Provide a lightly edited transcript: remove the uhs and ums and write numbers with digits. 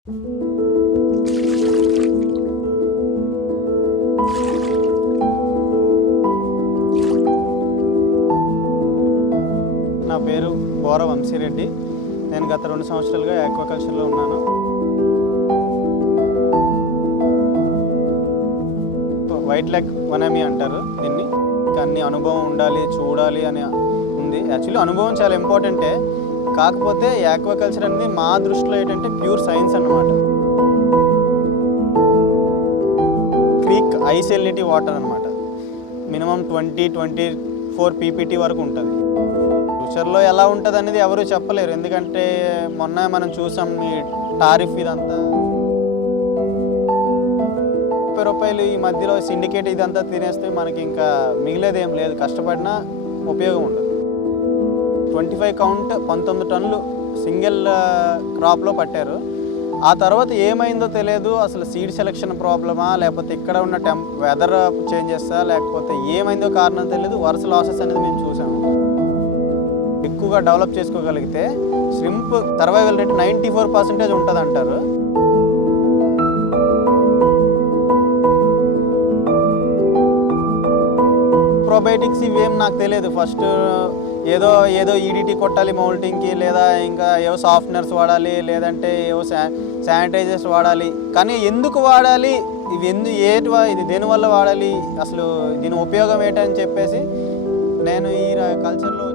నా పేరు బోర వంశీరెడ్డి. నేను గత 2 సంవత్సరాలుగా ఆక్వాకల్చర్లో ఉన్నాను. వైట్ లెగ్ వనమి అంటారు దీన్ని. అన్ని అనుభవం ఉండాలి, చూడాలి అని ఉంది. యాక్చువల్లీ అనుభవం చాలా ఇంపార్టెంటే. కాకపోతే ఆక్వాకల్చర్ అనేది మా దృష్టిలో ఏంటంటే ప్యూర్ సైన్స్ అన్నమాట. క్రీక్ హై సెలినిటీ వాటర్ అనమాట. మినిమం 20-24 ppt వరకు ఉంటుంది. ఫ్యూచర్లో ఎలా ఉంటుంది అనేది ఎవరు చెప్పలేరు. ఎందుకంటే మొన్న మనం చూసాం ఈ టారిఫ్ ఇదంతా రూపాయలు ఈ మధ్యలో సిండికేట్ ఇదంతా తినేస్తే మనకి ఇంకా మిగిలేదేం లేదు. కష్టపడినా ఉపయోగం ఉండదు. 25 కౌంట్ 19 టన్నులు సింగిల్ క్రాప్లో పట్టారు. ఆ తర్వాత ఏమైందో తెలియదు. అసలు సీడ్ సెలెక్షన్ ప్రాబ్లమా, లేకపోతే ఇక్కడ ఉన్న వెదర్ చేంజెస్సా, లేకపోతే ఏమైందో కారణం తెలియదు. వరుస లాసెస్ అనేది మేము చూసాము. ఎక్కువగా డెవలప్ చేసుకోగలిగితే ష్రింప్ సర్వైవల్ రేట్ 94% ఉంటుంది అంటారు. ప్రోబయోటిక్స్ ఇవేం నాకు తెలియదు. ఫస్ట్ ఏదో ఈడిటీ కొట్టాలి మౌల్టింగ్కి, లేదా ఇంకా ఏవో సాఫ్ట్నర్స్ వాడాలి, లేదంటే ఏవో శానిటైజర్స్ వాడాలి. కానీ ఎందుకు వాడాలి, ఇది దేనివల్ల వాడాలి, అసలు దీని ఉపయోగం ఏంటని చెప్పేసి నేను ఈ కల్చర్లో